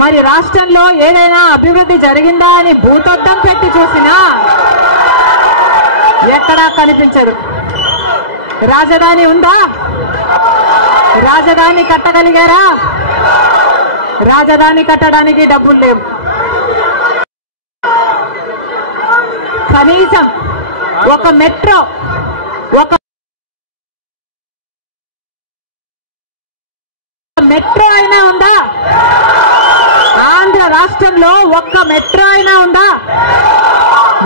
మరి రాష్ట్రంలో ఏదైనా అభివృద్ధి జరిగిందా అని భూతద్దం పెట్టి చూసినా ఎక్కడా కనిపించదు. రాజధాని ఉందా? రాజధాని కట్టగలిగారా? రాజధాని కట్టడానికి డబ్బులు లేవు. కనీసం ఒక మెట్రో అయినా ఉందా? ఆంధ్ర రాష్ట్రంలో ఒక్క మెట్రో అయినా ఉందా?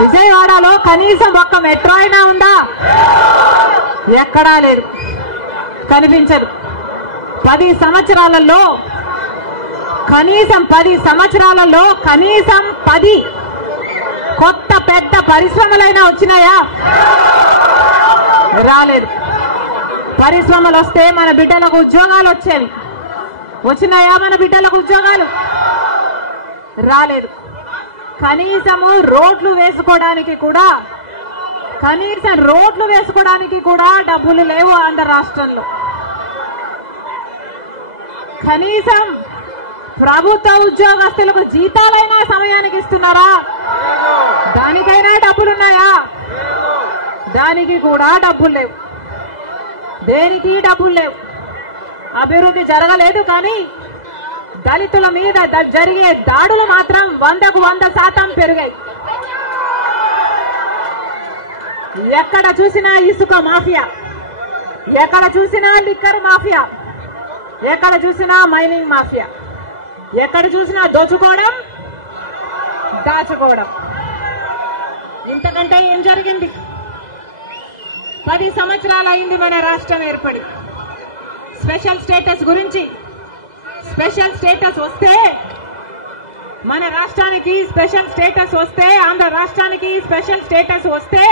విజయవాడలో కనీసం ఒక్క మెట్రో అయినా ఉందా? ఎక్కడా లేదు, కనిపించదు. 10 సంవత్సరాలలో కనీసం 10 కొత్త పెద్ద పరిశ్రమలైనా వచ్చినాయా? రాలేదు. పరిశ్రమలు వస్తే మన బిడ్డలకు ఉద్యోగాలు వచ్చేవి. వచ్చినాయా మన బిడ్డలకు ఉద్యోగాలు? రాలేదు. కనీసం రోడ్లు వేసుకోవడానికి కూడా డబ్బులు లేవు ఆంధ్ర రాష్ట్రంలో. కనీసం ప్రభుత్వ ఉద్యోగస్తులకు జీతాలైనా సమయానికి ఇస్తున్నారా? దానికైనా డబ్బులున్నాయా? దానికి కూడా డబ్బులు లేవు. దేనికి డబ్బులు లేవు. అభివృద్ధి జరగలేదు. కానీ దళితుల మీద జరిగే దాడులు మాత్రం 100కు 100% పెరిగాయి. ఎక్కడ చూసినా ఇసుక మాఫియా, ఎక్కడ చూసినా లిక్కర్ మాఫియా, ఎక్కడ చూసినా మైనింగ్ మాఫియా, ఎక్కడ చూసినా దోచుకోవడం, దాచుకోవడం. ఇంతకంటే ఏం జరిగింది? 10 సంవత్సరాలు అయింది మన రాష్ట్రం ఏర్పడి. స్పెషల్ స్టేటస్ గురించి, స్పెషల్ స్టేటస్ వస్తే మన రాష్ట్రానికి స్పెషల్ స్టేటస్ వస్తే, ఆంధ్ర రాష్ట్రానికి స్పెషల్ స్టేటస్ వస్తే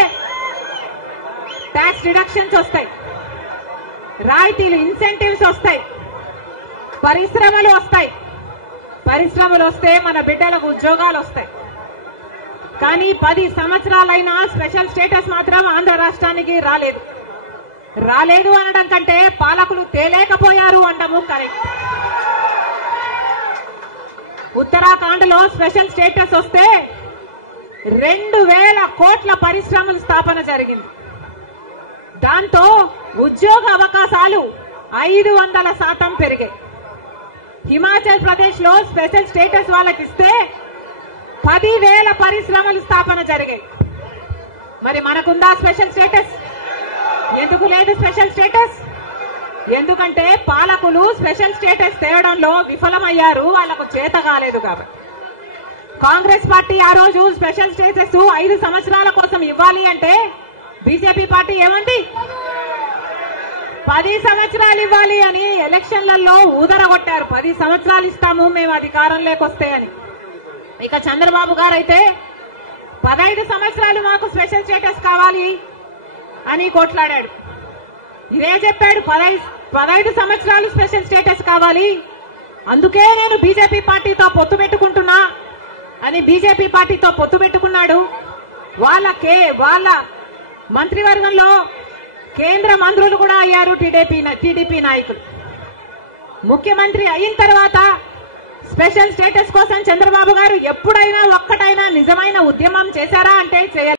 ట్యాక్స్ రిడక్షన్స్ వస్తాయి, రాయితీలు, ఇన్సెంటివ్స్ వస్తాయి, పరిశ్రమలు వస్తాయి. పరిశ్రమలు వస్తే మన బిడ్డలకు ఉద్యోగాలు వస్తాయి. కానీ 10 సంవత్సరాలైనా స్పెషల్ స్టేటస్ మాత్రం ఆంధ్ర రాష్ట్రానికి రాలేదు. రాలేదు అనడం కంటే పాలకులు తేలేకపోయారు అనడము కరెక్ట్. ఉత్తరాఖండ్ లో స్పెషల్ స్టేటస్ వస్తే 2000 కోట్ల పరిశ్రమల స్థాపన జరిగింది. దాంతో ఉద్యోగ అవకాశాలు 500% పెరిగాయి. హిమాచల్ ప్రదేశ్ లో స్పెషల్ స్టేటస్ వాళ్ళకి ఇస్తే 10,000 పరిశ్రమల స్థాపన జరిగాయి. మరి మనకుందా స్పెషల్ స్టేటస్? ఎందుకు లేదు స్పెషల్ స్టేటస్? ఎందుకంటే పాలకులు స్పెషల్ స్టేటస్ తేవడంలో విఫలమయ్యారు, వాళ్లకు చేత కాలేదు. కాబట్టి కాంగ్రెస్ పార్టీ ఆ రోజు స్పెషల్ స్టేటస్ 5 సంవత్సరాల కోసం ఇవ్వాలి అంటే బీజేపీ పార్టీ ఏమంది? 10 సంవత్సరాలు ఇవ్వాలి అని ఎలక్షన్లలో ఊదరగొట్టారు. 10 సంవత్సరాలు ఇస్తాము మేము అధికారంలోకి వస్తే అని. ఇక చంద్రబాబు గారు అయితే 15 సంవత్సరాలు మాకు స్పెషల్ స్టేటస్ కావాలి అని కొట్లాడాడు. ఇదే చెప్పాడు, 15 సంవత్సరాలు స్పెషల్ స్టేటస్ కావాలి, అందుకే నేను బీజేపీ పార్టీతో పొత్తు పెట్టుకుంటున్నా అని బీజేపీ పార్టీతో పొత్తు పెట్టుకున్నాడు. వాళ్ళ మంత్రివర్గంలో కేంద్ర మంత్రులు కూడా అయ్యారు టీడీపీ నాయకులు. ముఖ్యమంత్రి అయిన తర్వాత స్పెషల్ స్టేటస్ కోసం చంద్రబాబు గారు ఎప్పుడైనా ఒక్కటైనా నిజమైన ఉద్యమం చేశారా అంటే చేయాలి.